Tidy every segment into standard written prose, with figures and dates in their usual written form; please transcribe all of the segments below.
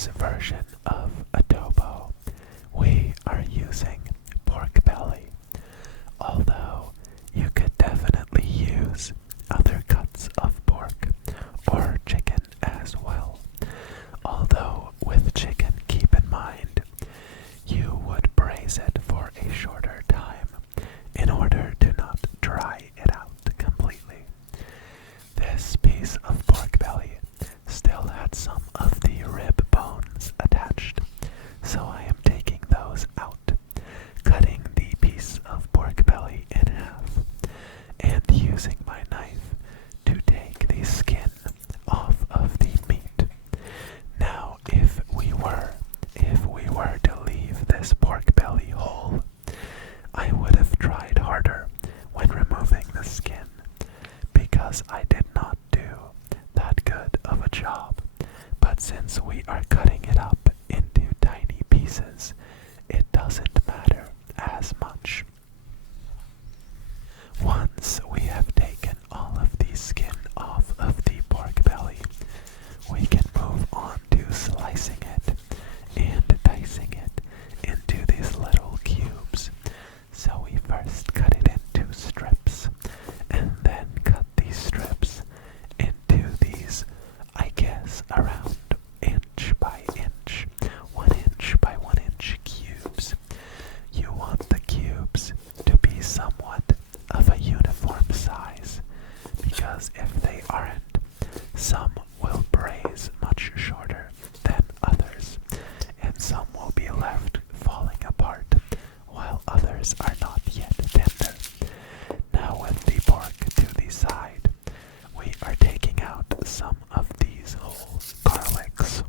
today's version of adobo, we are using pork belly, although you could definitely use other cuts of pork or chicken as well. Although with chicken, keep in mind, you would braise it for a shorter time in order to not dry it out completely. This piece of pork belly still had some of the rib bones attached, so I am taking those out, cutting the piece of pork belly in half, and using my knife to take the skin off of the meat. Now, if we were to leave this pork belly whole, I would have tried harder when removing the skin, because I did not do that good of a job. But since we are cutting it up into tiny pieces, it doesn't matter as much. Once we have taken all of the skin off of the pork belly, we can move on to slicing it and dicing it into these little cubes. So we first cut it into strips, and then cut these strips into these, I guess, around inch by inch, 1 inch by 1 inch cubes. You want the cubes to be somewhat of a uniform size, because if they aren't, some will braise much shorter than others, and some will be left falling apart, while others are not yet tender. Now with the pork to the side, we are taking out some of these whole garlics,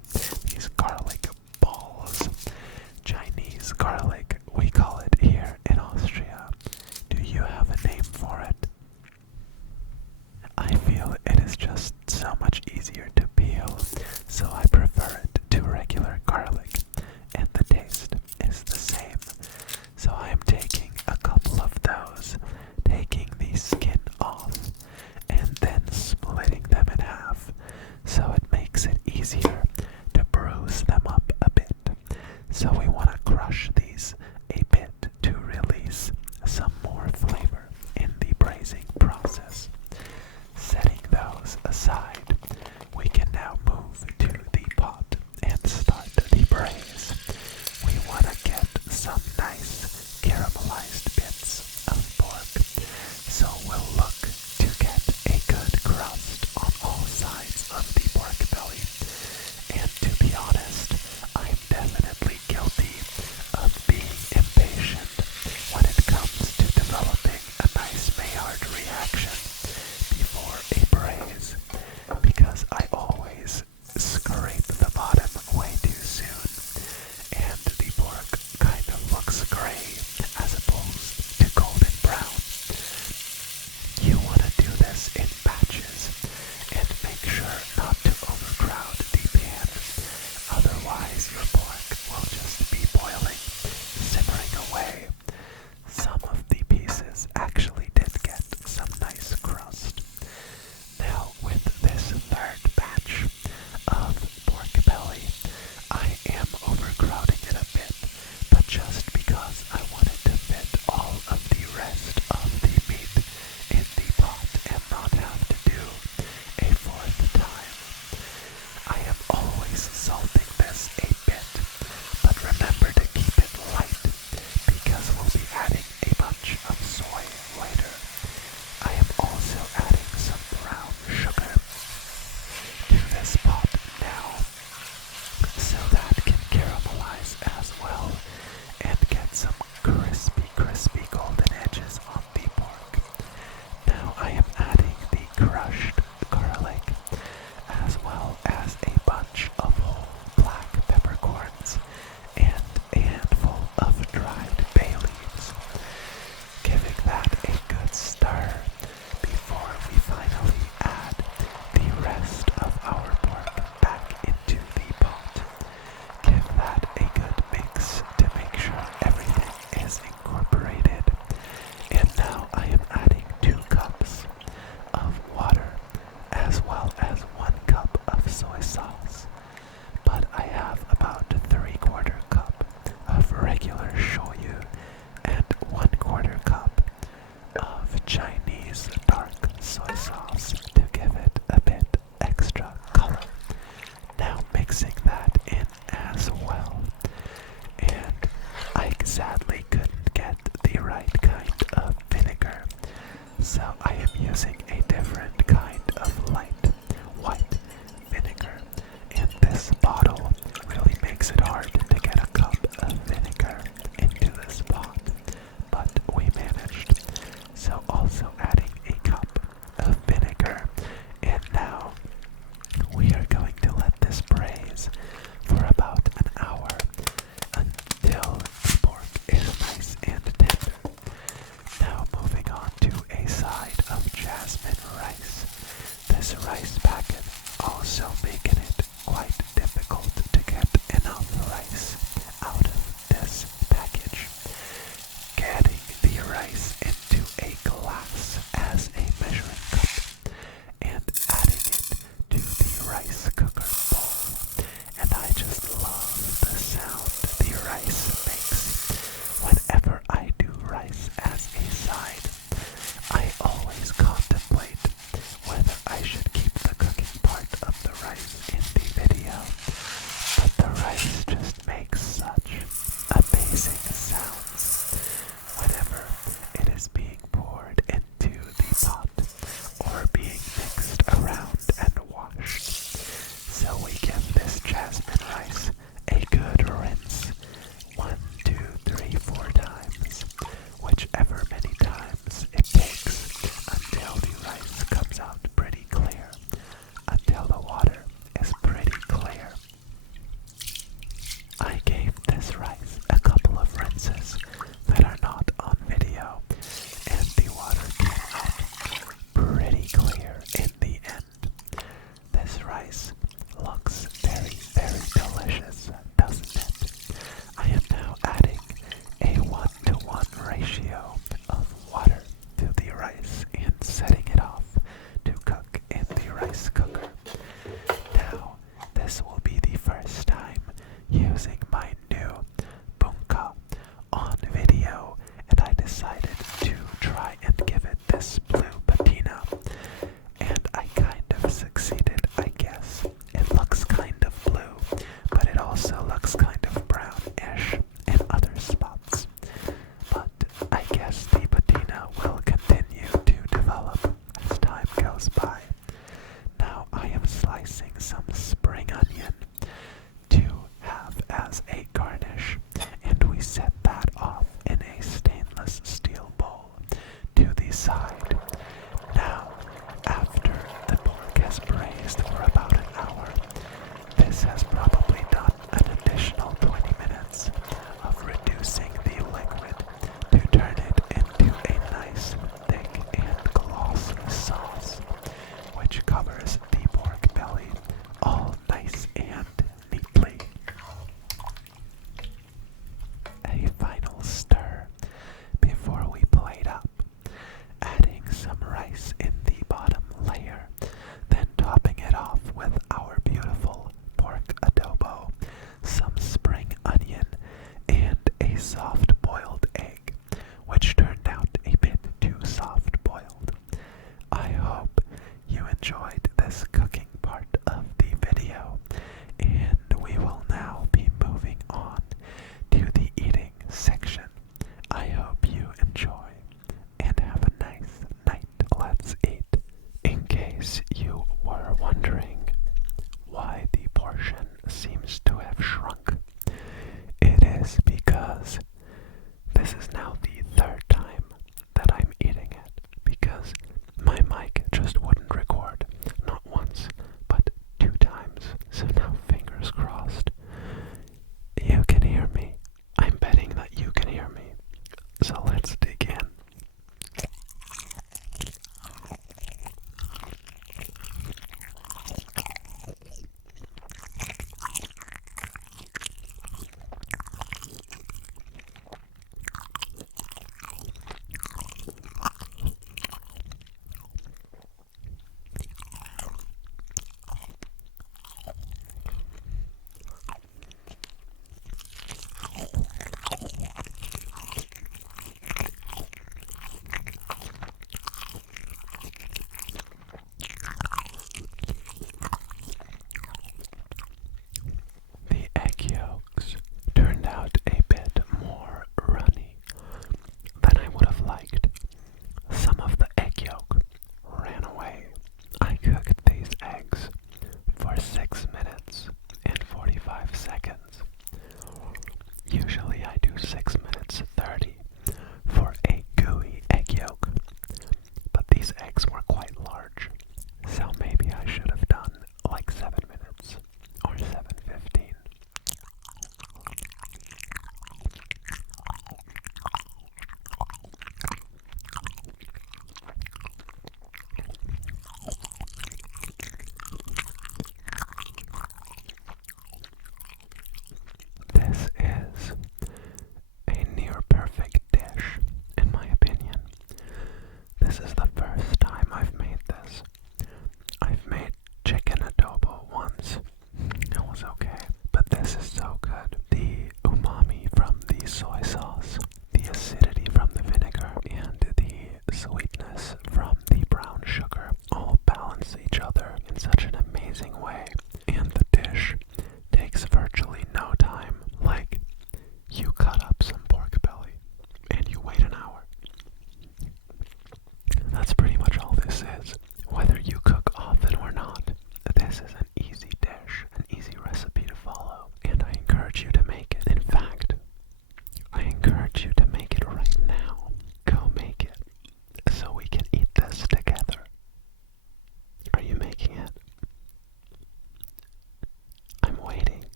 these garlic balls. Chinese garlic, we call it here in Austria. Do you have a name for it? I feel it is just so much easier to peel, so I prefer it to regular garlic, and the taste is the same. So I am taking a couple of those, taking the skin off, and then splitting them in half, so it makes it easier to bruise them up a bit. So we want to crush these a bit to release some more flavor in the braising process. Setting those aside, we can now move to the pot and start the braise. We want to get some nice caramelized bits of pork, so we'll look to get a good crust on all sides of the pork belly. And to be honest, I'm definitely guilty of being impatient when it comes to developing a nice Maillard reaction before a braise, because I always scrape the bottom way too soon, and the pork kind of looks gray as opposed to golden brown. You want to do this in batches, and make sure not to overcrowd the pan, otherwise your pork will just be boiling, simmering away. Some of the pieces actually did get some nice crust. Now with this third batch of pork belly, I am overcrowding it a bit, but just because I wanted to fit all of the rest of the meat in the pot and not have to do a fourth time. I am always salting this a bit, but remember to keep it light, because we'll be adding a bunch of soy later. I am also adding some brown sugar to this pot now, so that can caramelize as well and get some crispy golden edges on the pork. Now I am adding the crushed garlic, as well as a bunch of whole black pepper mixing that in as well. And I sadly couldn't get the right kind of vinegar, so I am using a different kind of light white vinegar. And this bottle really makes it hard to get a cup of vinegar into this pot, but we managed. So also adding a cup of vinegar, and now we are going to let this braise for about an hour until the pork is nice and tender. Now moving on to a side of jasmine rice. This rice packet also making it quite difficult to get enough rice out of this package. Getting the rice into a glass as a measuring cup and adding it to the rice cooker bowl. And I just love the sound the rice makes. Whenever I do rice as a side, I always contemplate whether I should keep the cooking part of the rice in the video, but the rice just makes such amazing sounds whenever it is being poured into the pot or being mixed around and washed. So we give this jasmine rice a good rinse 1, 2, 3, 4 times, whichever many times it takes until the rice comes out pretty clear, until the water is pretty clear. I gave this rice a couple of rinses that are not on video, and the water came out pretty clear in the end. This rice looks very, very delicious, doesn't it? I am now adding a 1-to-1 ratio of water to the rice and setting it off to cook in the rice cooker. Now, this will be the first time using my new bunka on video, and I decided to try and give it this blue patina, and I kind of succeeded, I guess. It looks kind of blue, but it also looks kind of brownish in other spots. But I guess the patina will continue to develop as time goes by. Now I am slicing some spring onion to have as a garnish, and we set that off in a stainless steel bowl to the side. Now, after the pork has braised for about an hour, this has probably done an additional 20 minutes of reducing the liquid to turn it into a nice, thick, and glossy sauce, which covers the pork belly all nice and neatly.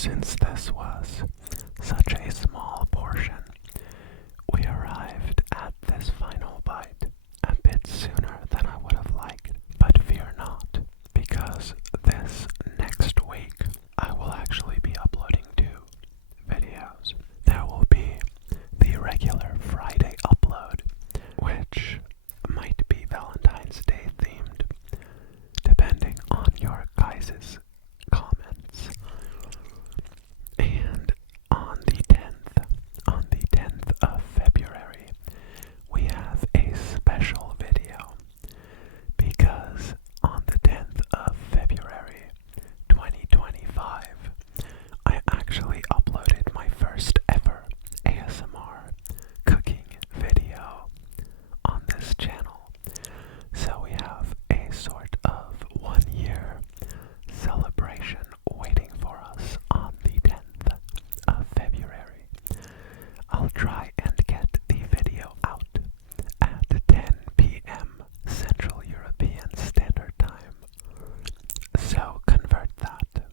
since this was such a small portion, we arrived at this final bite a bit sooner than I would have liked. But fear not, because this next week I will actually be uploading 2 videos. There will be the regular Friday upload, which might be Valentine's Day themed, depending on your guys' comments. And on the 10th of February, we have a special video, because on the 10th of February 2025, I actually uploaded my first ever ASMR cooking video on this channel. So we have a sort of 1-year celebration waiting for us on the 10th of February. I'll try and get the video out at 10 p.m. Central European Standard Time. So convert that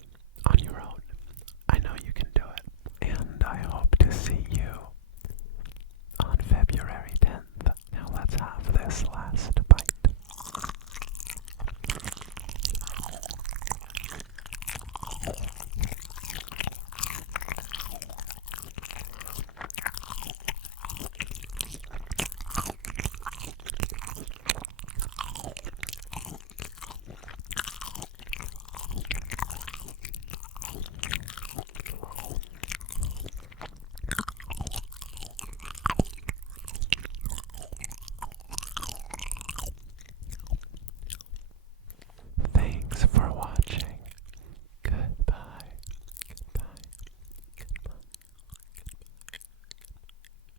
on your own. I know you can do it. And I hope to see you